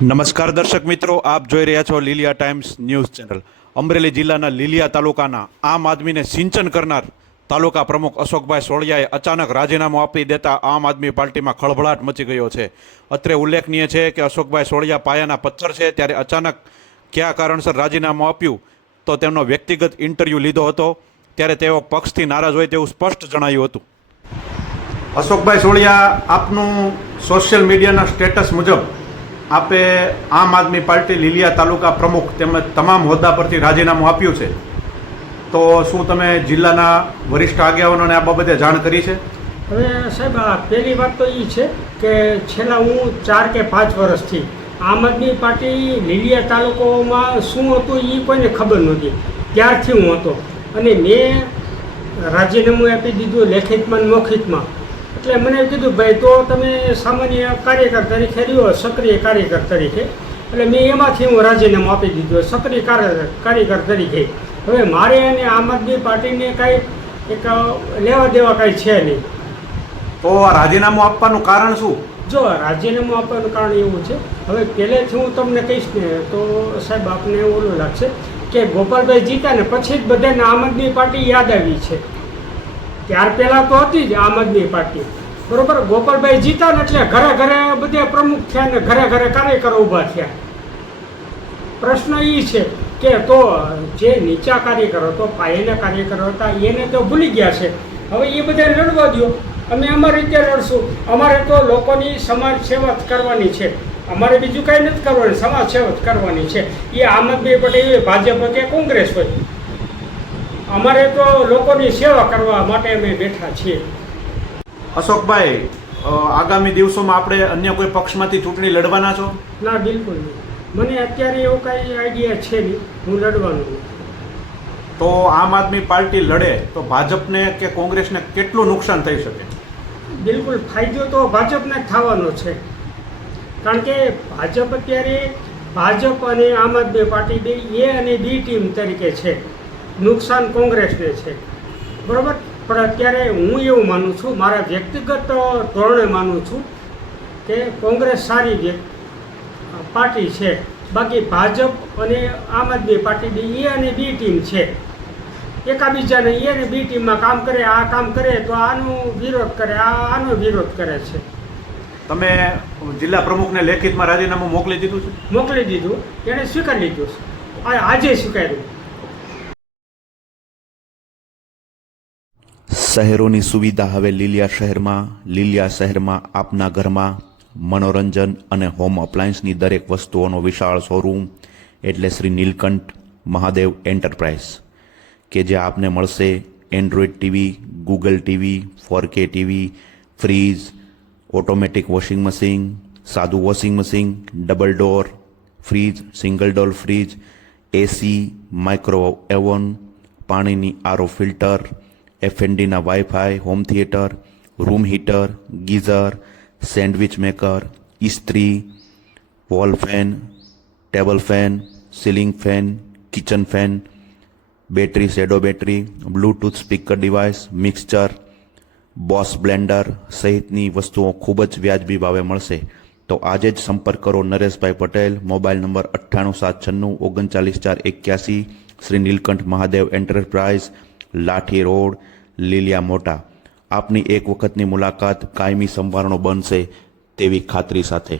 નમસ્કાર દર્શક મિત્રો, આપ જોઈ રહ્યા છો Lilia times news channel. Amreli જિલ્લાના લીલિયા તાલુકાના આમ આદમીને સિંચન કરનાર તાલુકા પ્રમુખ અશોકભાઈ સોળિયાએ અચાનક રાજીનામું આપી દેતા આમ આદમી પાર્ટીમાં ખળભળાટ મચી ગયો છે। અત્રે ઉલ્લેખનીય છે કે અશોકભાઈ સોળિયા પાયાના પથ્થર છે, ત્યારે અચાનક કયા કારણસર રાજીનામું આપ્યું તો તેમનો વ્યક્તિગત ઇન્ટરવ્યૂ લીધો હતો, ત્યારે તેઓ પક્ષથી નારાજ હોય તેવું સ્પષ્ટ જણાયું હતું। અશોકભાઈ સોળિયા, આપનું સોશિયલ મીડિયાના સ્ટેટસ મુજબ આપે આમ આદમી પાર્ટી લીલિયા તાલુકા પ્રમુખ તેમજ તમામ હોદ્દા પરથી રાજીનામું આપ્યું છે, તો શું તમે જિલ્લાના વરિષ્ઠ આગેવાનોને આ બાબતે જાણ કરી છે? હવે સાહેબ, પહેલી વાત તો એ છે કે છેલ્લા હું 4 કે 5 વર્ષથી આમ આદમી પાર્ટી લીલિયા તાલુકામાં શું હતું એ કોઈને ખબર નહોતી, ત્યારથી હું હતો અને મેં રાજીનામું આપી દીધું લેખિતમાં મૌખિકમાં। એટલે મને કીધું ભાઈ તો તમે સામાન્ય કાર્યકર તરીકે રહ્યો, સક્રિય કાર્યકર તરીકે, એટલે મેં એમાંથી હું રાજીનામું આપી દીધું સક્રિય કાર્યકર તરીકે। હવે મારે અને આમ આદમી પાર્ટીને કાંઈ એક લેવા દેવા કાંઈ છે નહીં। તો આ રાજીનામું આપવાનું કારણ શું? જો રાજીનામું આપવાનું કારણ એવું છે, હવે પહેલેથી હું તમને કહીશ ને તો સાહેબ આપને ઓલું લાગશે કે ગોપાલભાઈ જીતા ને પછી જ બધાને આમ આદમી પાર્ટી યાદ આવી છે। ત્યાર પહેલાં તો હતી જ આમ આદમી પાર્ટી, બરાબર। ગોપાલભાઈ જીતા ને એટલે ઘરે ઘરે બધા પ્રમુખ થયા ને ઘરે ઘરે કાર્યકરો ઊભા થયા। પ્રશ્ન એ છે કે તો જે નીચા કાર્યકરો તો પાયાના કાર્યકરો હતા એને તો ભૂલી ગયા છે। હવે એ બધાને લડવા દો, અમે અમારી રીતે લડશું। અમારે તો લોકોની સમાજ સેવા જ કરવાની છે, અમારે બીજું કાંઈ નથી કરવાનું, સમાજ સેવા જ કરવાની છે। એ આમ આદમી પાર્ટી ભાજપ કે કોંગ્રેસ હોય, અમારે તો લોકોની સેવા કરવા માટે અમે બેઠા છીએ। અશોકભાઈ, આગામી દિવસોમાં આપણે અન્ય કોઈ પક્ષમાંથી ચૂંટણી લડવાના છો? ના, બિલકુલ નહીં, મને અત્યારે એવો કાંઈ આઈડિયા છે નહીં, હું લડવાનું નહીં। તો આમ આદમી પાર્ટી લડે તો ભાજપને કે કોંગ્રેસને કેટલું નુકસાન થઈ શકે? બિલકુલ ફાયદો તો ભાજપને જ થવાનો છે, કારણ કે ભાજપ અત્યારે ભાજપ અને આમ આદમી પાર્ટી બે એ અને બી ટીમ તરીકે છે, નુકસાન કોંગ્રેસને છે, બરાબર। પણ અત્યારે હું એવું માનું છું, મારા વ્યક્તિગત ધોરણે માનું છું કે કોંગ્રેસ સારી પાર્ટી છે, બાકી ભાજપ અને આમ આદમી પાર્ટી બે એ અને બી ટીમ છે। એકાબીજાને એ અને બી ટીમમાં કામ કરે, આ કામ કરે તો આનો વિરોધ કરે, આનો વિરોધ કરે છે। તમે જિલ્લા પ્રમુખને લેખિતમાં રાજીનામું મોકલી દીધું છે? મોકલી દીધું, એણે સ્વીકારી લીધું છે, આજે સ્વીકાર્યું। શહેરોની સુવિધા હવે લીલિયા શહેરમાં। લીલિયા શહેરમાં આપના ઘરમાં મનોરંજન અને હોમ અપ્લાયન્સની દરેક વસ્તુઓનો વિશાળ શોરૂમ એટલે શ્રી નીલકંઠ મહાદેવ એન્ટરપ્રાઇઝ, કે જે આપને મળશે Android TV, Google TV, 4K ટીવી, ફ્રીજ, ઓટોમેટિક વોશિંગ મશીન, સાદું washing machine, double door fridge, single door fridge, AC, micro oven, પાણીની આરો ફિલ્ટર, એફએનડીના wifi, home theatre, room heater, geyser, sandwich maker, ઇસ્ત્રી, wall fan, table fan, ceiling fan, kitchen fan, battery શેડો battery, Bluetooth speaker device, mixture, Bose blender સહિતની વસ્તુઓ ખૂબ જ વ્યાજબી ભાવે મળશે। તો આજે જ સંપર્ક કરો નરેશભાઈ Patel, mobile number 9876394481, Shri Nilkanth Mahadev enterprise, Lathi road, Liliya Mota. આપની એક વખતની મુલાકાત કાયમી સંભારણો બનશે તેવી ખાતરી સાથે।